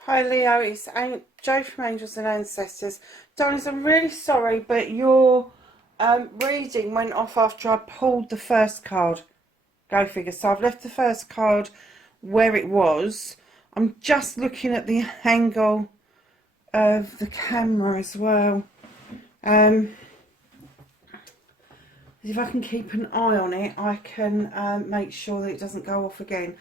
Hi Leo, it's Jo from Angels and Ancestors. Darlings, I'm really sorry, but your reading went off after I pulled the first card. Go figure. So I've left the first card where it was. I'm just looking at the angle of the camera as well. If I can keep an eye on it, I can make sure that it doesn't go off again.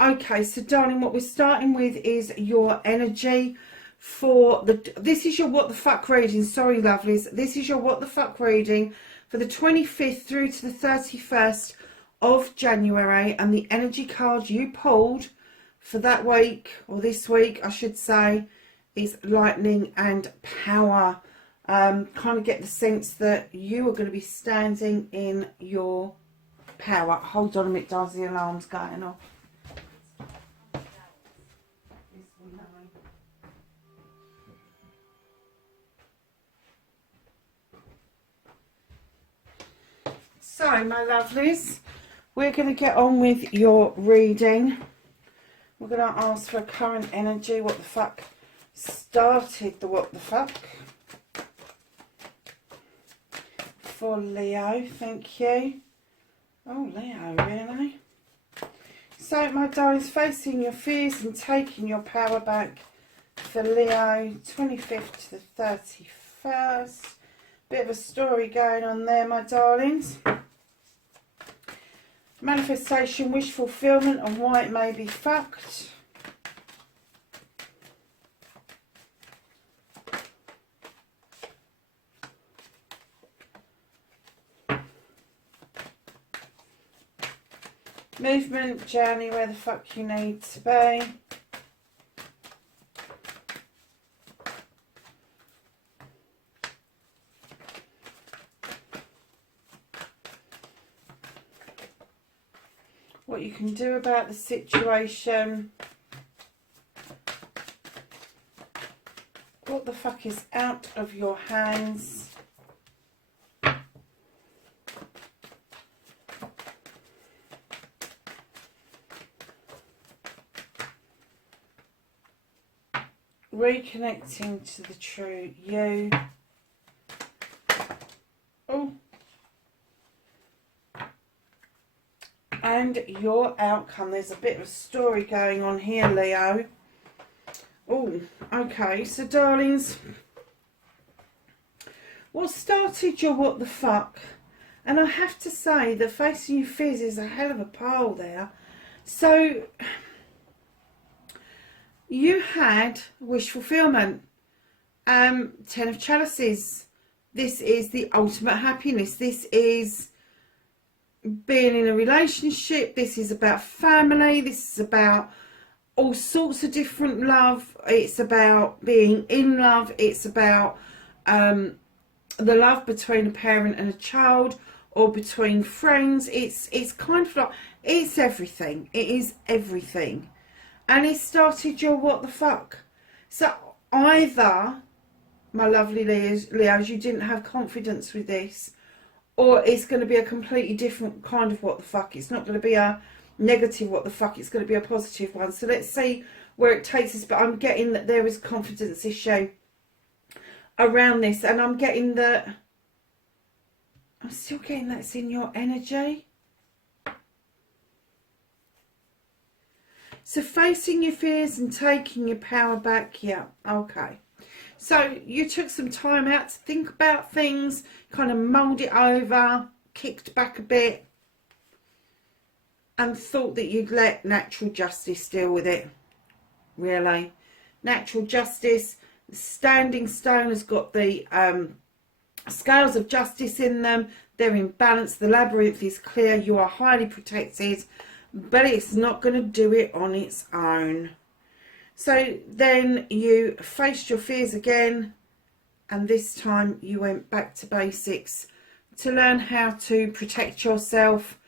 Okay, so darling, what we're starting with is your energy for this is your what the fuck reading. Sorry, lovelies. This is your what the fuck reading for the 25th through to the 31st of January. And the energy card you pulled for that week, or this week, I should say, is lightning and power. Kind of get the sense that you are going to be standing in your power. Hold on a minute, does the alarm's going off? So, my lovelies, we're going to get on with your reading. We're going to ask for a current energy. What the fuck started the what the fuck? For Leo, thank you. Oh, Leo, really? So, my darlings, facing your fears and taking your power back for Leo, 25th to the 31st. Bit of a story going on there, my darlings. Manifestation, wish fulfillment, and why it may be fucked. Movement, journey, where the fuck you need to be. What you can do about the situation. What the fuck is out of your hands. Reconnecting to the true you. Oh. And your outcome. There's a bit of a story going on here, Leo. Oh, okay. So, darlings, what started your what the fuck? And I have to say that facing your fears is a hell of a pile there. So, you had wish fulfillment. 10 of chalices. This is the ultimate happiness. This is being in a relationship. This is about family. This is about all sorts of different love. It's about being in love. It's about the love between a parent and a child, or between friends. It's kind of like, it's everything. It is everything. And it started your what the fuck. So either, my lovely Leos, you didn't have confidence with this, or it's going to be a completely different kind of what the fuck. It's not going to be a negative what the fuck. It's going to be a positive one. So let's see where it takes us. But I'm getting that there is a confidence issue around this. And I'm getting that... I'm still getting that's in your energy. So facing your fears and taking your power back. Yeah, okay. So you took some time out to think about things, kind of mulled it over, kicked back a bit, and thought that you'd let natural justice deal with it. Really. Natural justice, the standing stone has got the scales of justice in them. They're in balance. The labyrinth is clear. You are highly protected, but it's not going to do it on its own. So then you faced your fears again, and this time you went back to basics to learn how to protect yourself,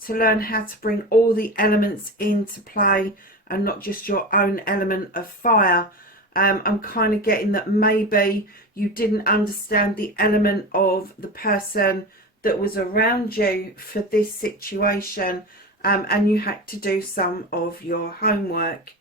to learn how to bring all the elements into play and not just your own element of fire. I'm kind of getting that maybe you didn't understand the element of the person that was around you for this situation, and you had to do some of your homework.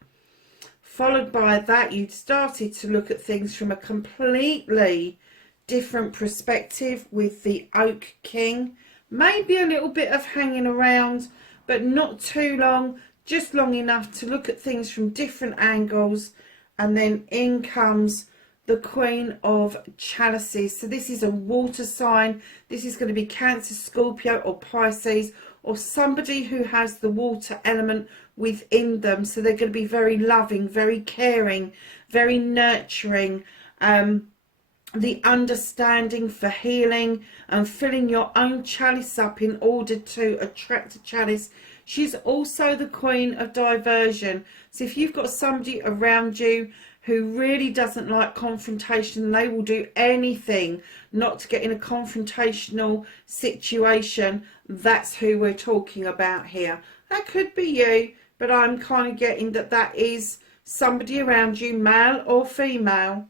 Followed by that, you'd started to look at things from a completely different perspective with the Oak King. Maybe a little bit of hanging around, but not too long, just long enough to look at things from different angles. And then in comes the Queen of Chalices. So this is a water sign. This is going to be Cancer, Scorpio or Pisces, or somebody who has the water element within them. So they're going to be very loving, very caring, very nurturing. The understanding for healing and filling your own chalice up in order to attract a chalice. She's also the Queen of Diversion. So if you've got somebody around you who really doesn't like confrontation, they will do anything not to get in a confrontational situation. That's who we're talking about here. That could be you, but I'm kind of getting that that is somebody around you, male or female.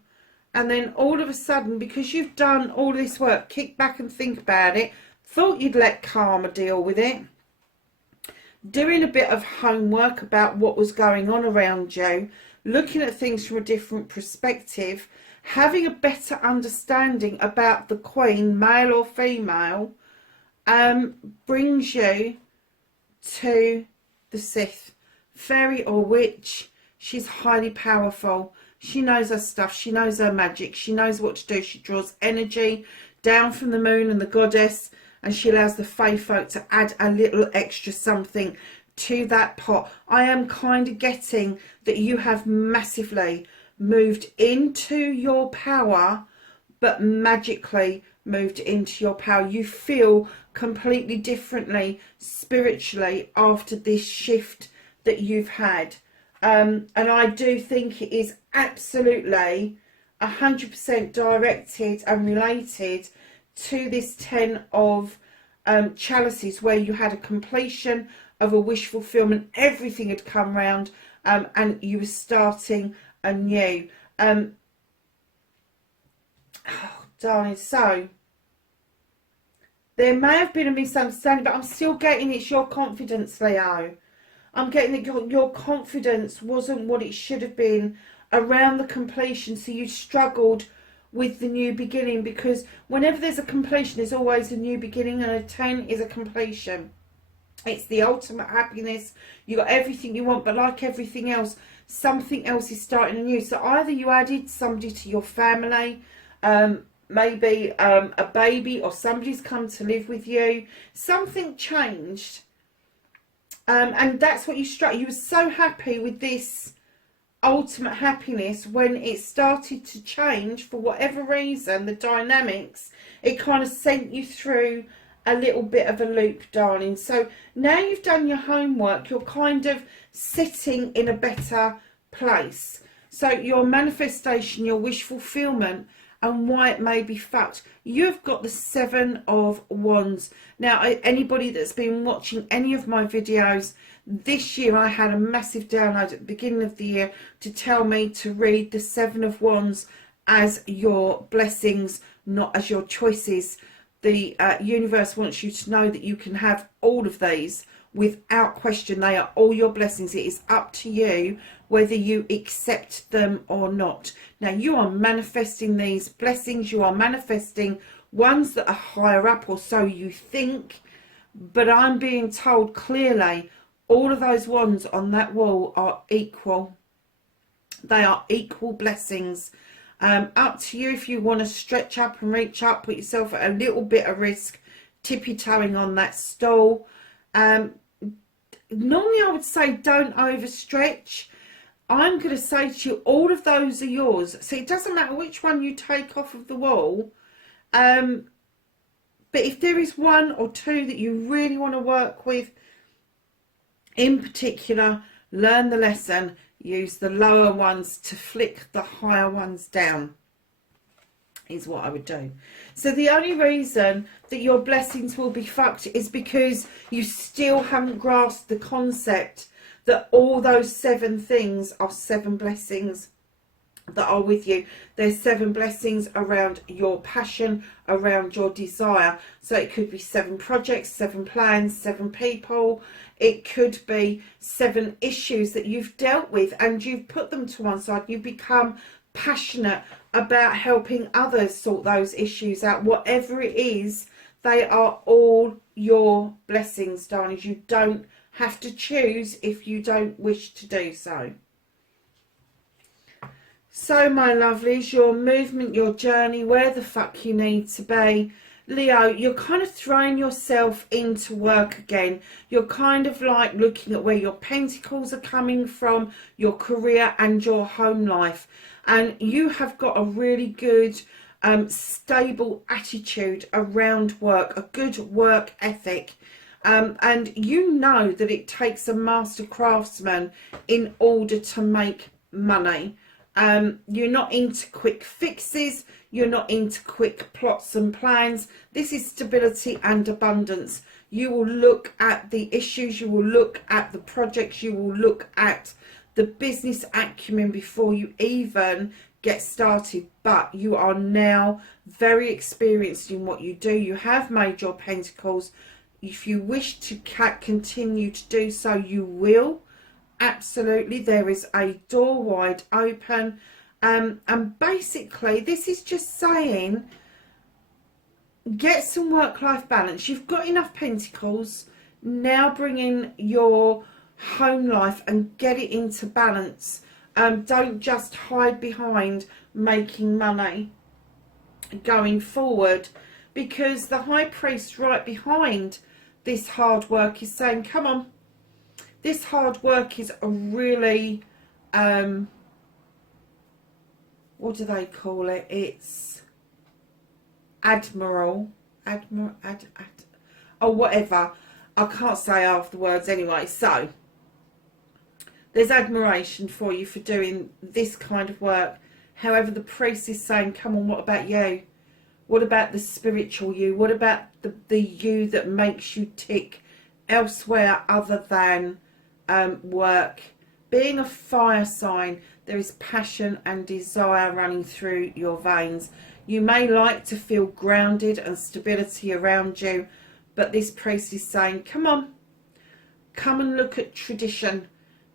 And then all of a sudden, because you've done all this work, kick back and think about it, thought you'd let karma deal with it, doing a bit of homework about what was going on around you, looking at things from a different perspective, having a better understanding about the Queen, male or female, brings you to the Sith. Fairy or witch, she's highly powerful. She knows her stuff. She knows her magic. She knows what to do. She draws energy down from the moon and the goddess, and she allows the fae folk to add a little extra something to that pot. I am kind of getting that you have massively moved into your power, but magically moved into your power. You feel completely differently spiritually after this shift that you've had. And I do think it is absolutely 100% directed and related to this 10 of chalices, where you had a completion of a wish fulfillment. Everything had come round, and you were starting anew. Oh, darling. So there may have been a misunderstanding, but I'm still getting it's your confidence, Leo. I'm getting that your confidence wasn't what it should have been around the completion, so you struggled with the new beginning, because whenever there's a completion, there's always a new beginning, and a 10 is a completion. It's the ultimate happiness. You got everything you want, but like everything else, something else is starting anew. So either you added somebody to your family, maybe a baby, or somebody's come to live with you. Something changed. And that's what you struck. You were so happy with this ultimate happiness. When it started to change, for whatever reason, the dynamics, it kind of sent you through a little bit of a loop, darling. So now you've done your homework, you're kind of sitting in a better place. So your manifestation, your wish fulfillment, and why it may be fucked. You've got the 7 of Wands. Now, anybody that's been watching any of my videos this year, I had a massive download at the beginning of the year to tell me to read the 7 of Wands as your blessings, not as your choices. The universe wants you to know that you can have all of these without question. They are all your blessings. It is up to you whether you accept them or not. Now, you are manifesting these blessings. You are manifesting ones that are higher up, or so you think. But I'm being told clearly, all of those wands on that wall are equal. They are equal blessings. Up to you if you want to stretch up and reach up, put yourself at a little bit of risk, tippy-toeing on that stool. Normally I would say don't overstretch. I'm going to say to you, all of those are yours. So it doesn't matter which one you take off of the wall. But if there is 1 or 2 that you really want to work with, in particular, learn the lesson. Use the lower ones to flick the higher ones down. is what I would do. So the only reason that your blessings will be fucked is because you still haven't grasped the concept that all those 7 things are 7 blessings that are with you. There's 7 blessings around your passion, around your desire. So it could be 7 projects, 7 plans, 7 people. It could be 7 issues that you've dealt with and you've put them to one side. You've become passionate about helping others sort those issues out. Whatever it is, they are all your blessings, darlings. You don't have to choose if you don't wish to do so. So, my lovelies, your movement, your journey, where the fuck you need to be. Leo, you're kind of throwing yourself into work again. You're kind of like looking at where your pentacles are coming from, your career and your home life. And you have got a really good, stable attitude around work, a good work ethic. And you know that it takes a master craftsman in order to make money. You're not into quick fixes. You're not into quick plots and plans. This is stability and abundance. You will look at the issues. You will look at the projects. You will look at the business acumen before you even get started. But you are now very experienced in what you do. You have made your pentacles. If you wish to continue to do so, you will. Absolutely, there is a door wide open, and basically this is just saying get some work-life balance. You've got enough pentacles, now bring in your home life and get it into balance. Don't just hide behind making money going forward, because the High Priest right behind this hard work is saying, come on. This hard work is a really, what do they call it? It's or whatever. I can't say half the words anyway. So, there's admiration for you for doing this kind of work. However, the priest is saying, come on, what about you? What about the spiritual you? What about the you that makes you tick elsewhere other than work? Being a fire sign, there is passion and desire running through your veins. You may like to feel grounded and stability around you, but this priest is saying, come on, come and look at tradition.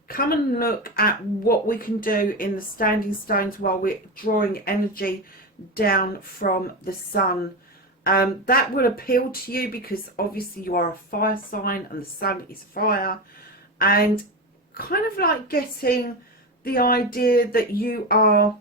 Come and look at what we can do in the standing stones while we're drawing energy down from the sun. That will appeal to you because obviously you are a fire sign and the sun is fire. And kind of like getting the idea that you are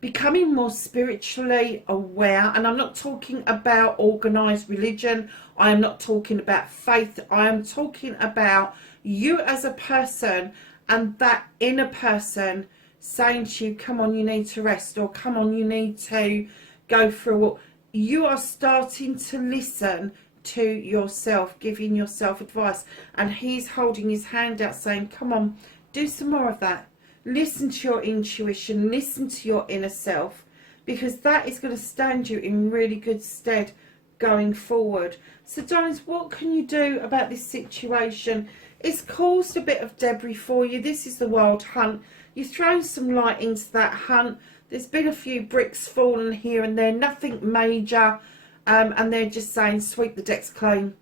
becoming more spiritually aware. And I'm not talking about organised religion. I am not talking about faith. I am talking about you as a person and that inner person saying to you, come on, you need to rest, or come on, you need to go for a walk. You are starting to listen to yourself, giving yourself advice, and he's holding his hand out saying, come on, do some more of that. Listen to your intuition, listen to your inner self, because that is going to stand you in really good stead going forward. So darlings, what can you do about this situation? It's caused a bit of debris for you. This is the Wild Hunt. You've thrown some light into that hunt. There's been a few bricks fallen here and there, nothing major. And they're just saying, sweep the decks clean.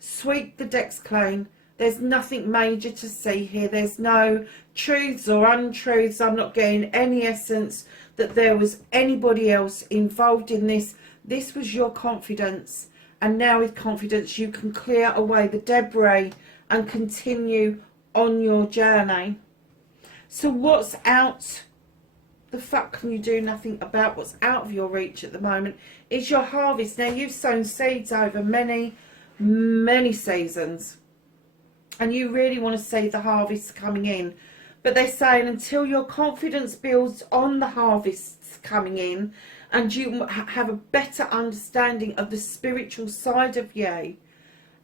Sweep the decks clean. There's nothing major to see here. There's no truths or untruths. I'm not getting any essence that there was anybody else involved in this. This was your confidence. And now with confidence, you can clear away the debris and continue on your journey. So what's out the fuck can you do nothing about? What's out of your reach at the moment is your harvest. Now, you've sown seeds over many seasons, and you really want to see the harvest coming in. But they're saying until your confidence builds on the harvests coming in and you have a better understanding of the spiritual side of you,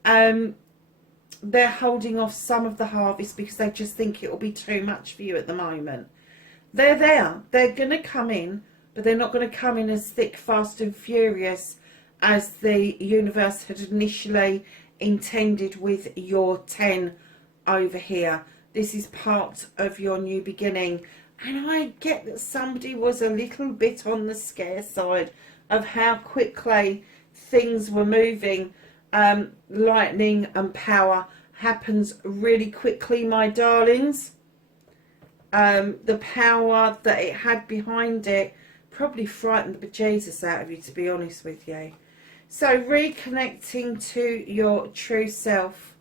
they're holding off some of the harvest because they just think it will be too much for you at the moment. They're there. They're going to come in but they're not going to come in as thick, fast and furious as the universe had initially intended with your 10 over here. This is part of your new beginning, and I get that somebody was a little bit on the scare side of how quickly things were moving. Lightning and power happens really quickly, my darlings. The power that it had behind it probably frightened the bejesus out of you, to be honest with you. So reconnecting to your true self.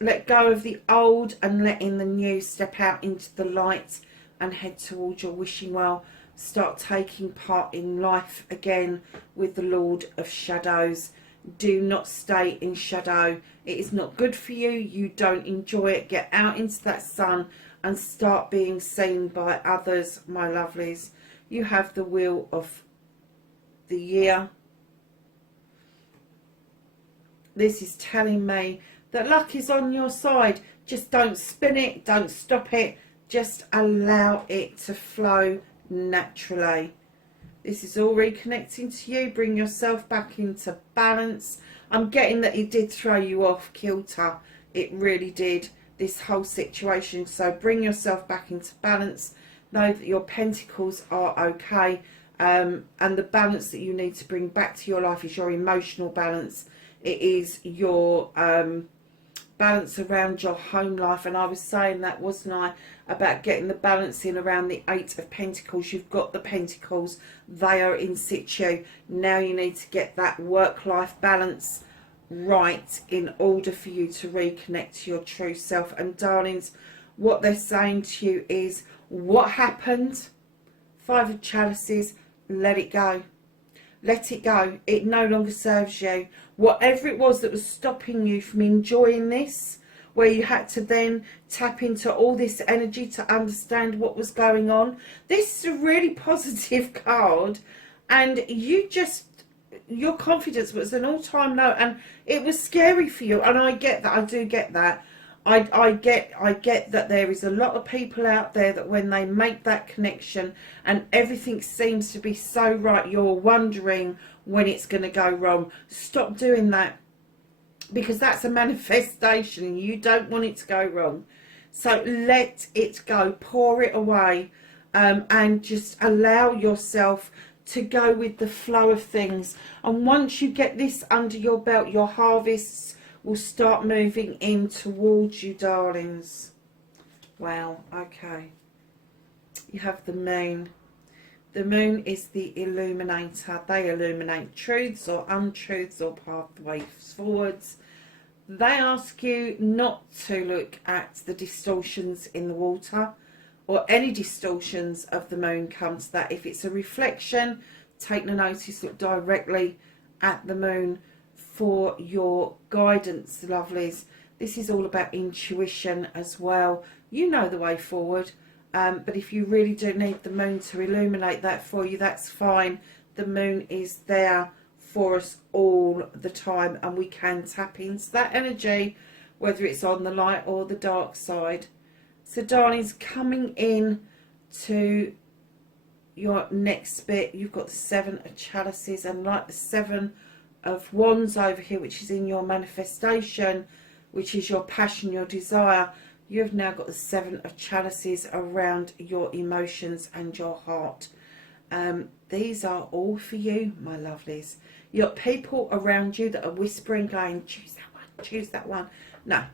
Let go of the old and let in the new. Step out into the light and head towards your wishing well. Start taking part in life again with the Lord of Shadows. Do not stay in shadow. It is not good for you. You don't enjoy it. Get out into that sun and start being seen by others, my lovelies. You have the wheel of the year. This is telling me that luck is on your side. Just don't spin it. Don't stop it. Just allow it to flow naturally. This is all reconnecting to you. Bring yourself back into balance. I'm getting that it did throw you off kilter. It really did, this whole situation. So bring yourself back into balance. Know that your pentacles are okay. And the balance that you need to bring back to your life is your emotional balance. It is your balance around your home life. And I was saying that, wasn't I, about getting the balance in around the 8 of Pentacles. You've got the Pentacles, they are in situ. Now you need to get that work-life balance right in order for you to reconnect to your true self. And darlings, what they're saying to you is, what happened, 5 of Chalices, let it go. Let it go. It no longer serves you. Whatever it was that was stopping you from enjoying this, where you had to then tap into all this energy to understand what was going on. This is a really positive card, and you just, your confidence was an all-time low, and it was scary for you. And I get that. I do get that. I get that there is a lot of people out there that when they make that connection and everything seems to be so right, you're wondering when it's going to go wrong. Stop doing that, because that's a manifestation and you don't want it to go wrong. So let it go, pour it away, and just allow yourself to go with the flow of things. And once you get this under your belt, your harvests will start moving in towards you, darlings. Wow, okay. You have the moon. The moon is the illuminator. They illuminate truths or untruths or pathways forwards. They ask you not to look at the distortions in the water or any distortions of the moon. Come to that. If it's a reflection, take no notice. Look directly at the moon for your guidance, lovelies. This is all about intuition as well. You know the way forward, but if you really do need the moon to illuminate that for you, that's fine. The moon is there for us all the time, and we can tap into that energy, whether it's on the light or the dark side. So darlings, coming in to your next bit, you've got the 7 of Chalices, and like the 7 of Wands over here, which is in your manifestation, which is your passion, your desire, you have now got the 7 of Chalices around your emotions and your heart. These are all for you, my lovelies. You've got people around you that are whispering, going, choose that one, choose that one. No,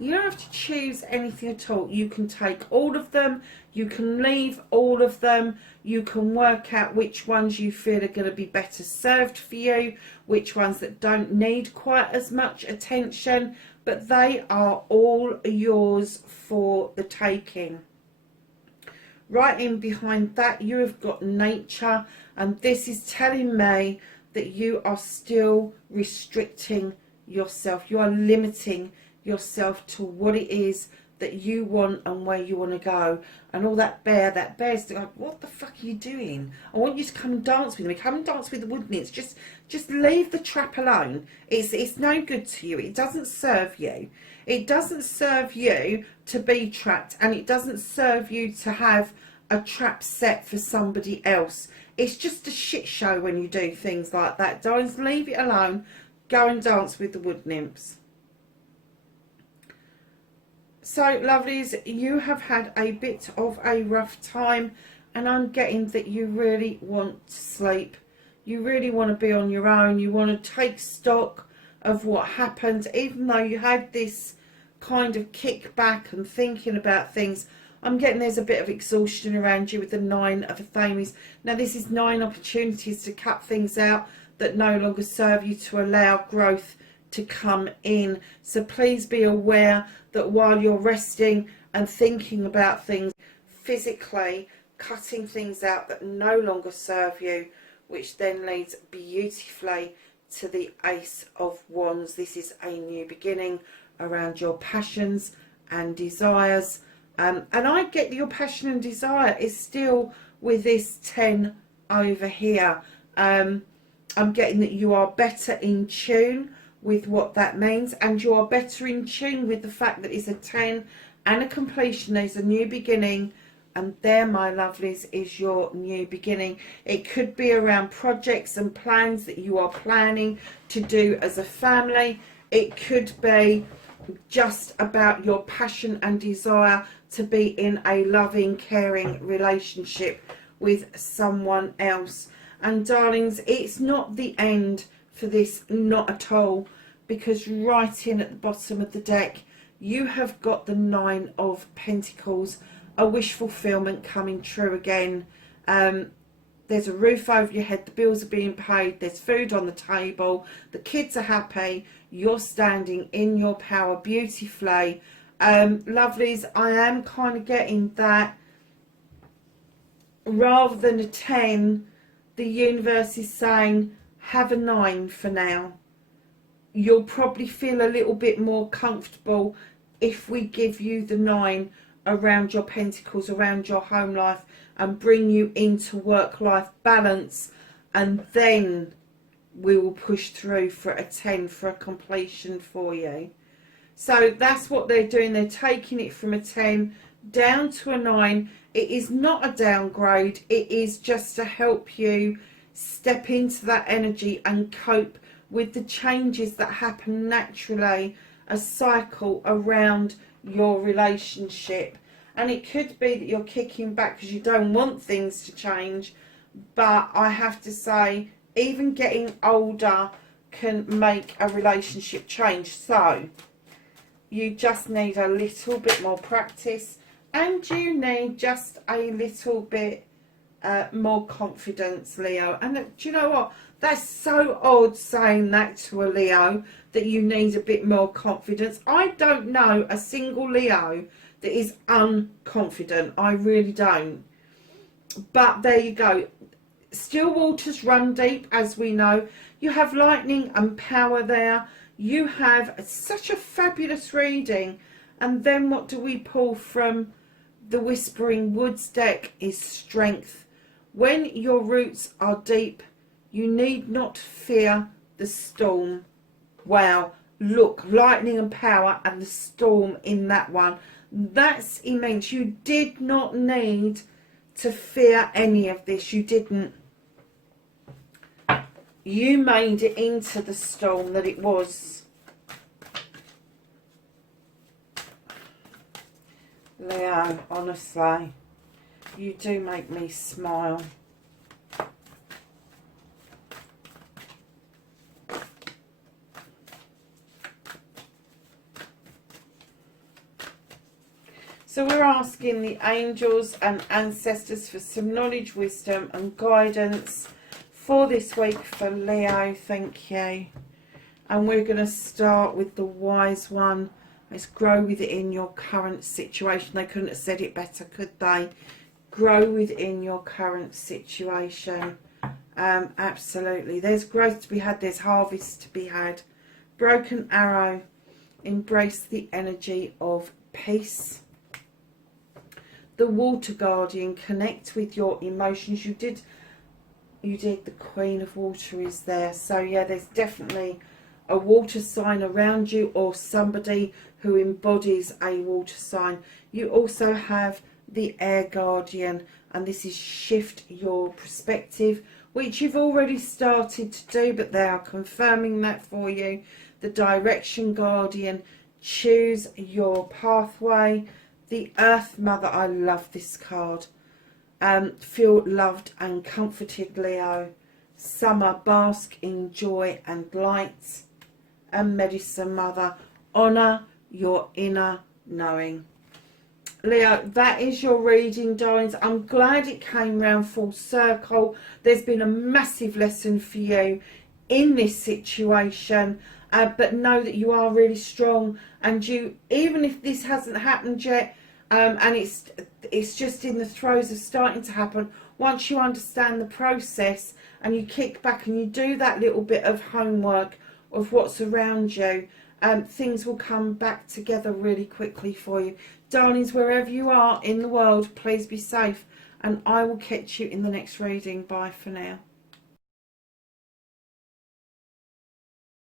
you don't have to choose anything at all. You can take all of them, you can leave all of them, you can work out which ones you feel are going to be better served for you, which ones that don't need quite as much attention, but they are all yours for the taking. Right in behind that, you have got nature, and this is telling me that you are still restricting yourself. You are limiting yourself to what it is that you want and where you want to go. And all that bear's like, what the fuck are you doing? I want you to come and dance with me. Come and dance with the wood nymphs. Just leave the trap alone. It's no good to you. It doesn't serve you. It doesn't serve you to be trapped, and it doesn't serve you to have a trap set for somebody else. It's just a shit show when you do things like that. Darlings, leave it alone. Go and dance with the wood nymphs. So, lovelies, you have had a bit of a rough time, and I'm getting that you really want to sleep. You really want to be on your own. You want to take stock of what happened, even though you had this kind of kickback and thinking about things. I'm getting there's a bit of exhaustion around you with the 9 of Athames. Now, this is 9 opportunities to cut things out that no longer serve you, to allow growth to come in. So please be aware that while you're resting and thinking about things, physically cutting things out that no longer serve you, which then leads beautifully to the Ace of Wands. This is a new beginning around your passions and desires. And I get that your passion and desire is still with this 10 over here. I'm getting that you are better in tune with what that means, and you are better in tune with the fact that it's a 10 and a completion. There's a new beginning, and there, my lovelies, is your new beginning. It could be around projects and plans that you are planning to do as a family. It could be just about your passion and desire to be in a loving, caring relationship with someone else. And darlings, it's not the end for this, not at all, because right in at the bottom of the deck you have got the 9 of Pentacles, a wish fulfillment coming true again. There's a roof over your head, the bills are being paid, there's food on the table, the kids are happy, you're standing in your power beautifully. Lovelies, I am kind of getting that rather than a 10, the universe is saying have a 9 for now. You'll probably feel a little bit more comfortable if we give you the 9 around your pentacles, around your home life, and bring you into work-life balance, and then we will push through for a 10 for a completion for you. So that's what they're doing. They're taking it from a 10 down to a 9. It is not a downgrade. It is just to help you step into that energy and cope with the changes that happen naturally, a cycle around your relationship. And it could be that you're kicking back because you don't want things to change, but I have to say, even getting older can make a relationship change. So you just need a little bit more practice, and you need just a little bit more confidence, Leo. And do you know what? That's so odd saying that to a Leo, that you need a bit more confidence. I don't know a single Leo that is unconfident. I really don't. But there you go. Still waters run deep, as we know. You have lightning and power there. You have such a fabulous reading. And then what do we pull from the Whispering Woods deck is strength. When your roots are deep, you need not fear the storm. Wow, look, lightning and power and the storm in that one. That's immense. You did not need to fear any of this. You didn't. You made it into the storm that it was. Leo, honestly, you do make me smile. So we're asking the angels and ancestors for some knowledge, wisdom and guidance for this week for Leo. Thank you. And we're going to start with the wise one. Let's grow within your current situation. They couldn't have said it better, could they? Grow within your current situation. Absolutely. There's growth to be had. There's harvest to be had. Broken arrow. Embrace the energy of peace. The water guardian. Connect with your emotions. You did. The Queen of Water is there. So yeah, there's definitely a water sign around you, or somebody who embodies a water sign. You also have the air guardian, and this is shift your perspective, which you've already started to do, but they are confirming that for you. The direction guardian, choose your pathway. The earth mother, I love this card. Feel loved and comforted, Leo. Summer, bask in joy and light. And medicine mother, honour your inner knowing. Leo, that is your reading, darlings. I'm glad it came round full circle. There's been a massive lesson for you in this situation, but know that you are really strong, and you, even if this hasn't happened yet, and it's just in the throes of starting to happen, once you understand the process and you kick back and you do that little bit of homework of what's around you, things will come back together really quickly for you. Darlings, wherever you are in the world, please be safe, and I will catch you in the next reading. Bye for now.